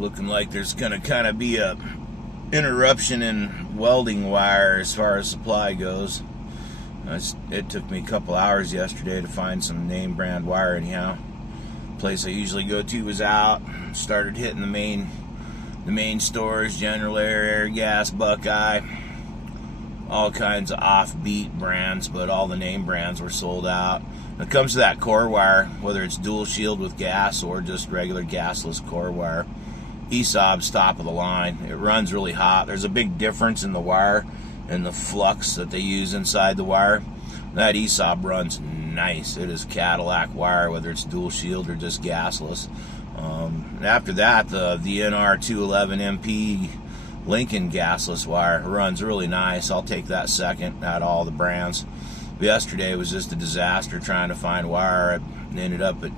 Looking like there's gonna kind of be a interruption in welding wire as far as supply goes. It took me a couple hours yesterday to find some name brand wire anyhow. Place I usually go to was out. Started hitting the main stores, General Air, Gas, Buckeye, all kinds of offbeat brands, but all the name brands were sold out. When it comes to that core wire, whether it's dual shield with gas or just regular gasless core wire, ESAB's top of the line. It runs really hot. There's a big difference in the wire and the flux that they use inside the wire. That ESAB runs nice. It is Cadillac wire, whether it's dual shield or just gasless. After that, the NR211MP Lincoln gasless wire runs really nice. I'll take that second out of all the brands. Yesterday was just a disaster trying to find wire. I ended up at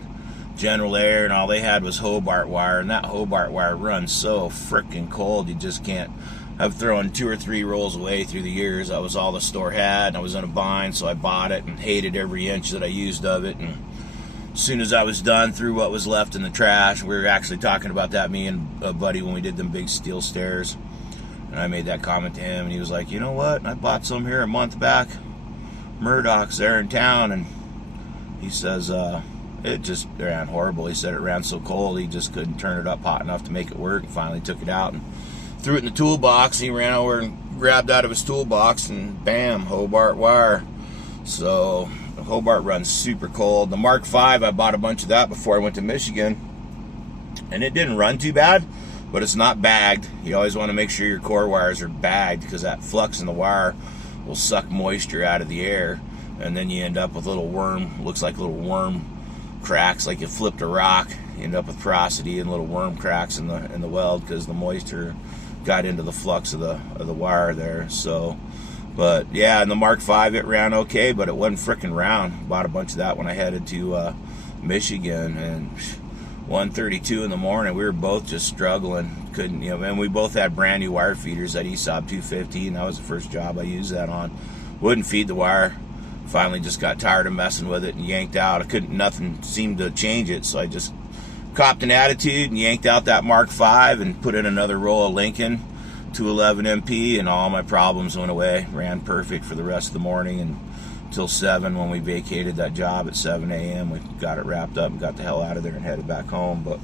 General Air, and all they had was Hobart wire, and that Hobart wire runs so freaking cold you just can't. I've thrown 2 or 3 rolls away through the years. That was all the store had, and I was in a bind, so I bought it and hated every inch that I used of it. And as soon as I was done, threw what was left in the trash. We were actually talking about that, me and a buddy, when we did them big steel stairs, and I made that comment to him, and he was like, you know what, I bought some here a month back, Murdoch's there in town, and he says it just ran horrible. He said it ran so cold he just couldn't turn it up hot enough to make it work, and finally took it out and threw it in the toolbox. He ran over and grabbed out of his toolbox, and bam, Hobart wire. So Hobart runs super cold. The Mark V, I bought a bunch of that before I went to Michigan, and it didn't run too bad, but it's not bagged. You always want to make sure your core wires are bagged, because that flux in the wire will suck moisture out of the air, and then you end up with little worm, looks like little worm cracks, like you flipped a rock. You end up with porosity and little worm cracks in the weld, because the moisture got into the flux of the wire there. So, but yeah, and the Mark V, it ran okay, but it wasn't freaking round. Bought a bunch of that when I headed to Michigan, and 1:32 in the morning, we were both just struggling. Couldn't, and we both had brand new wire feeders, that ESAB 250, and that was the first job I used that on. Wouldn't feed the wire. Finally just got tired of messing with it and yanked out. Nothing seemed to change it, so I just copped an attitude and yanked out that Mark V and put in another roll of Lincoln 211MP, and all my problems went away. Ran perfect for the rest of the morning, and until 7 when we vacated that job at 7 a.m. We got it wrapped up and got the hell out of there and headed back home. But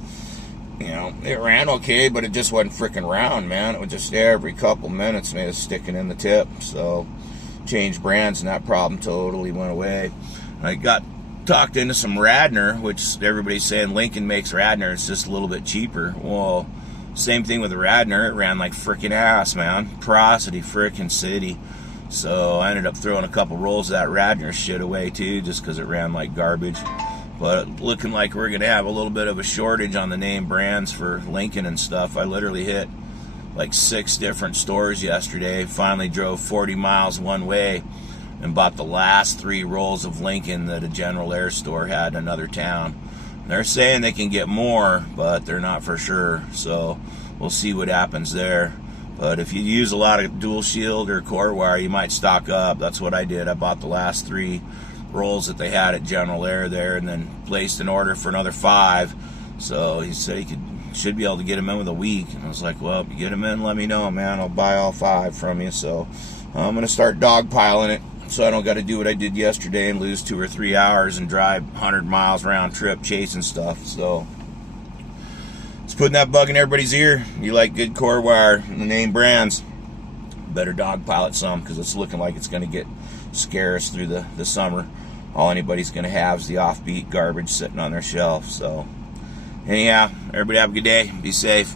it ran okay, but it just wasn't freaking round, man. It was just every couple minutes made us sticking in the tip. So changed brands, and that problem totally went away. I got talked into some Radnor, which everybody's saying Lincoln makes Radnor. It's just a little bit cheaper. Well, same thing with the Radnor. It ran like freaking ass, man. Porosity freaking city. So I ended up throwing a couple rolls of that Radnor shit away too, just because it ran like garbage. But looking like we're going to have a little bit of a shortage on the name brands for Lincoln and stuff. I literally hit like 6 different stores yesterday. Finally drove 40 miles one way and bought the last 3 rolls of Lincoln that a General Air store had in another town. They're saying they can get more, but they're not for sure. So we'll see what happens there. But if you use a lot of dual shield or core wire, you might stock up. That's what I did. I bought the last 3 rolls that they had at General Air there, and then placed an order for another 5. So he said he should be able to get them in with a week. And I was like, well, if you get them in, let me know, man. I'll buy all 5 from you. So I'm going to start dogpiling it, so I don't got to do what I did yesterday and lose 2 or 3 hours and drive 100 miles round trip chasing stuff. So it's putting that bug in everybody's ear. You like good core wire and the name brands, better dogpile it some, because it's looking like it's going to get scarce through the summer. All anybody's going to have is the offbeat garbage sitting on their shelf. So anyhow, everybody have a good day. Be safe.